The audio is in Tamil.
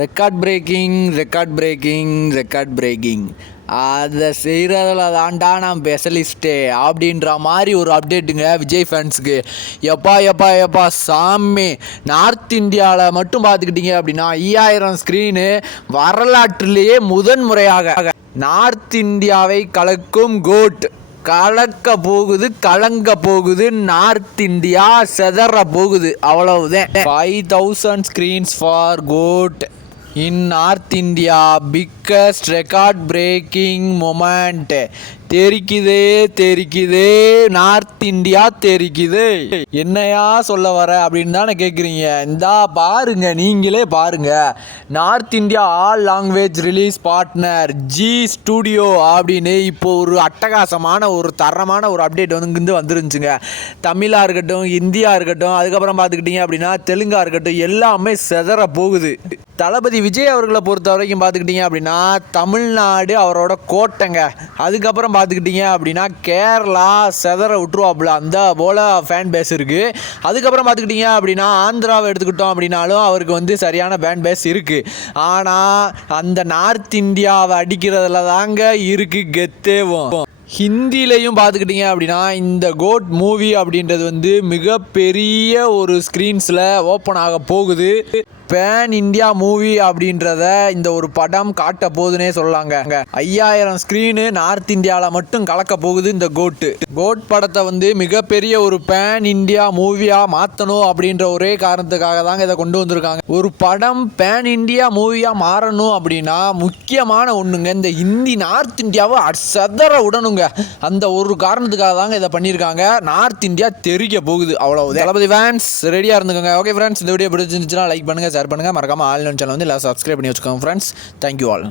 Record breaking record breaking record breaking அதை செய்கிறதுல தாண்டா நான் ஸ்பெஷலிஸ்ட்டு அப்படின்ற மாதிரி ஒரு அப்டேட்டுங்க விஜய் ஃபேன்ஸுக்கு எப்பா எப்பா எப்பா சாமி. நார்த் இந்தியாவில் மட்டும் பார்த்துக்கிட்டிங்க அப்படின்னா ஐயாயிரம் ஸ்க்ரீனு வரலாற்றிலேயே முதன் முறையாக நார்த் இந்தியாவை கலக்கும் கோட் கலக்க போகுது கலங்க போகுது நார்த் இந்தியா செதற போகுது. அவ்வளவுதான். Five thousand screens for GOAT in North India biggest record breaking moment தெரிக்குதே தெரிக்குதே. நார்த் இந்தியா தெரிக்குது. என்னையா சொல்ல வர அப்படின்னு தானே கேட்குறீங்க இந்தா பாருங்க நீங்களே பாருங்க. North India all language release partner Zee studio அப்படின்னு இப்போ ஒரு அட்டகாசமான ஒரு தரமான ஒரு அப்டேட் வந்து இங்கிருந்து வந்துருந்துச்சுங்க. தமிழாக இருக்கட்டும் ஹிந்தியாக இருக்கட்டும் அதுக்கப்புறம் பார்த்துக்கிட்டிங்க அப்படின்னா தெலுங்காக இருக்கட்டும் எல்லாமே செதற போகுது. தளபதி விஜய் அவர்களை பொறுத்த வரைக்கும் பார்த்துக்கிட்டிங்க அப்படின்னா தமிழ்நாடு அவரோட கோட்டைங்க. அதுக்கப்புறம் பார்த்துக்கிட்டிங்க அப்படின்னா கேரளா செதற விட்டுருவாப்புல. அந்த போல் ஃபேன் பேஸ் இருக்குது அதுக்கப்புறம் பார்த்துக்கிட்டிங்க அப்படின்னா ஆந்திராவை எடுத்துக்கிட்டோம் அப்படின்னாலும் அவருக்கு வந்து சரியான ஃபேன் பேஸ் இருக்குது ஆனால் அந்த நார்த் இந்தியாவை அடிக்கிறதுல தாங்க இருக்குது கெத்தேவும் ஹிந்திலையும் பார்த்துக்கிட்டிங்க அப்படின்னா இந்த கோட் மூவி அப்படின்றது வந்து மிகப்பெரிய ஒரு ஸ்க்ரீன்ஸில் ஓப்பன் ஆக போகுது. பேன் இந்தியா மூவி அப்படின்றத இந்த ஒரு படம் காட்ட போகுதுன்னே சொல்லாங்க. அங்க ஐயாயிரம் ஸ்க்ரீனு நார்த் இந்தியாவில் மட்டும் கலக்க போகுது இந்த கோட்டு கோட் படத்தை வந்து மிகப்பெரிய ஒரு பேன் இந்தியா மூவியாக மாற்றணும் அப்படின்ற ஒரே காரணத்துக்காக தாங்க இதை கொண்டு வந்திருக்காங்க. ஒரு படம் பேன் இந்தியா மூவியாக மாறணும் அப்படின்னா முக்கியமான ஒன்றுங்க இந்த ஹிந்தி நார்த் இந்தியாவை சதற உடனுங்க. விடணுங்க அந்த ஒரு காரணத்துக்காக தாங்க இதை பண்ணியிருக்காங்க. நார்த் இந்தியா தெரிக்க போகுது அவ்வளோ தளபதி ஃபேன்ஸ் ரெடியாக இருந்துக்கோங்க. ஓகே ஃப்ரெண்ட்ஸ் இந்த வீடியோ பிடிச்சிருந்துச்சுன்னா லைக் பண்ணுங்கள் ஷேர் பண்ணுங்கள் மறக்காமல் ஆன்லைன் சேனல் வந்து எல்லாம் சப்ஸ்கிரைப் பண்ணி வச்சுக்கோங்க ஃப்ரெண்ட்ஸ் தேங்க்யூ ஆல்